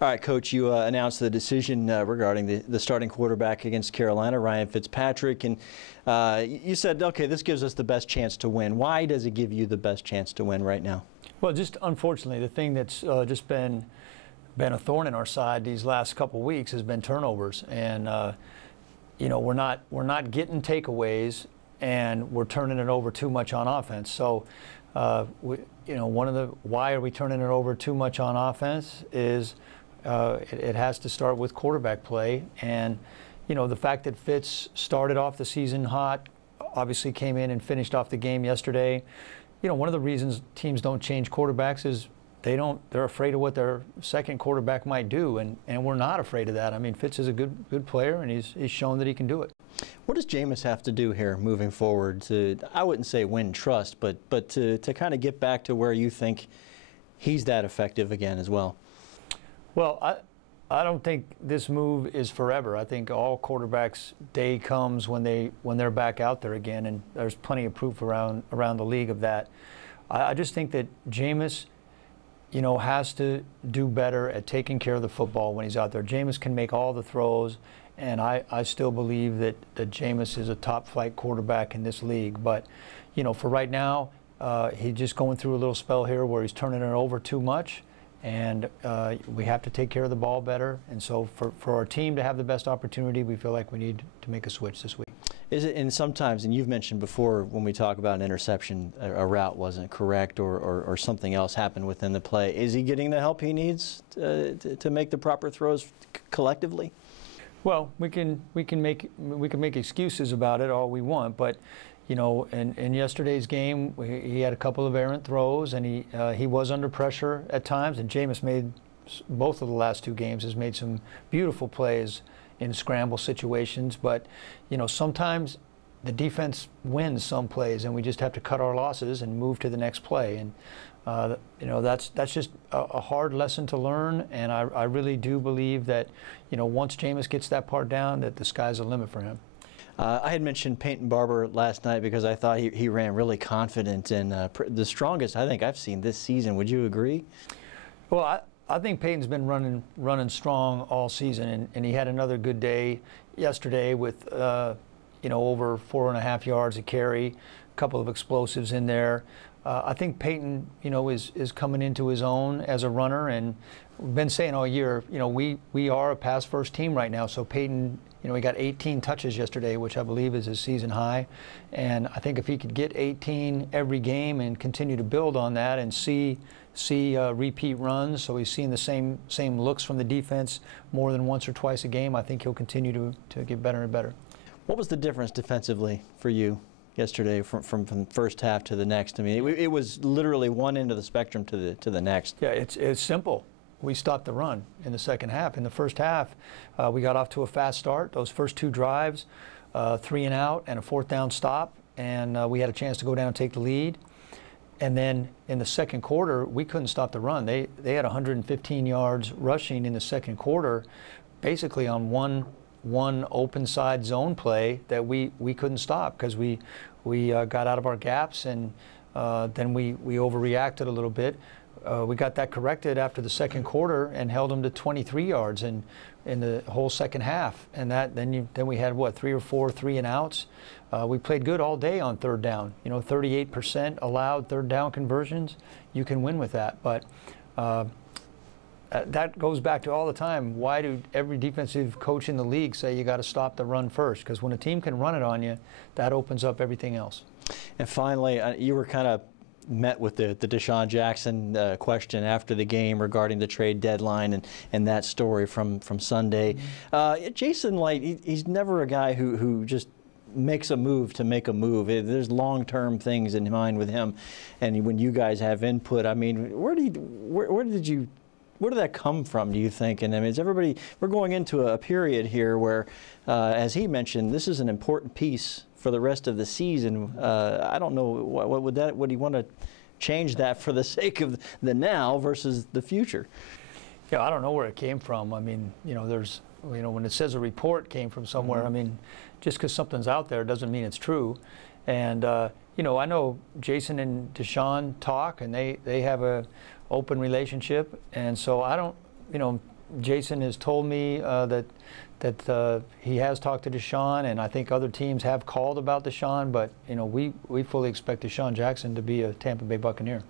All right, Coach, you announced the decision regarding the starting quarterback against Carolina, Ryan Fitzpatrick, and you said, okay, this gives us the best chance to win. Why does it give you the best chance to win right now? Well, just unfortunately, the thing that's just been a thorn in our side these last couple weeks has been turnovers, and you know, we're not getting takeaways, and we're turning it over too much on offense. So, you know, why are we turning it over too much on offense is it has to start with quarterback play, and you know, the fact that Fitz started off the season hot, obviously came in and finished off the game yesterday. You know, one of the reasons teams don't change quarterbacks is they're afraid of what their second quarterback might do, and we're not afraid of that. I mean, Fitz is a good player, and he's shown that he can do it. What does Jameis have to do here moving forward to, I wouldn't say win trust, but to kind of get back to where you think he's that effective again as well? Well, I don't think this move is forever. I think all quarterbacks' day comes when they're back out there again, and there's plenty of proof around the league of that. I just think that Jameis, you know, has to do better at taking care of the football when he's out there. Jameis can make all the throws, and I still believe that Jameis is a top-flight quarterback in this league. But, you know, for right now, he's just going through a little spell here where he's turning it over too much, and we have to take care of the ball better. And so for our team to have the best opportunity, we feel like we need to make a switch this week. Is it, and sometimes, and you've mentioned before when we talk about an interception, a route wasn't correct or something else happened within the play. Is he getting the help he needs to make the proper throws collectively? Well, we can make excuses about it all we want, but you know, in yesterday's game, he had a couple of errant throws, and he was under pressure at times. And Jameis made both of the last two games has made some beautiful plays in scramble situations, but you know, sometimes the defense wins some plays, and we just have to cut our losses and move to the next play. And you know, that's just a hard lesson to learn, and I really do believe that, you know, once Jameis gets that part down, that the sky's the limit for him. I had mentioned Peyton Barber last night because I thought he ran really confident and the strongest I think I've seen this season. Would you agree? Well, I think Peyton's been running strong all season, and he had another good day yesterday with you know, over 4.5 yards a carry, a couple of explosives in there. I think Peyton, you know, is coming into his own as a runner, and we've been saying all year, you know, we are a pass-first team right now. So Peyton, you know, he got 18 touches yesterday, which I believe is his season high, and I think if he could get 18 every game and continue to build on that and see repeat runs, so he's seeing the same looks from the defense more than once or twice a game, I think he'll continue to get better and better. What was the difference defensively for you yesterday from the first half to the next? I mean, it was literally one end of the spectrum to the next. Yeah, it's simple. We stopped the run in the second half. In the first half, we got off to a fast start. Those first two drives, 3 and out and a 4th down stop, and we had a chance to go down and take the lead. And then in the second quarter, we couldn't stop the run. They had 115 yards rushing in the second quarter, basically on one open side zone play that we couldn't stop because we got out of our gaps, and then we overreacted a little bit. We got that corrected after the second quarter and held them to 23 yards in the whole second half. And then we had what, 3 or 4 3 and outs. We played good all day on third down. You know, 38% allowed third down conversions. You can win with that, but that goes back to all the time. Why do every defensive coach in the league say you got to stop the run first? Because when a team can run it on you, that opens up everything else. And finally, you were kind of met with the DeSean Jackson question after the game regarding the trade deadline and that story from Sunday. Jason Light, he's never a guy who just makes a move to make a move. There's long-term things in mind with him, and when you guys have input, I mean, where did that come from, do you think? And I mean, we're going into a period here where, as he mentioned, this is an important piece for the rest of the season. I don't know, would he want to change that for the sake of the now versus the future? Yeah, I don't know where it came from. I mean, you know, when it says a report came from somewhere, I mean, just because something's out there doesn't mean it's true. And you know, I know Jason and DeSean talk, and they have a open relationship, and so I don't, you know, Jason has told me that he has talked to DeSean, and I think other teams have called about DeSean, but we fully expect DeSean Jackson to be a Tampa Bay Buccaneer.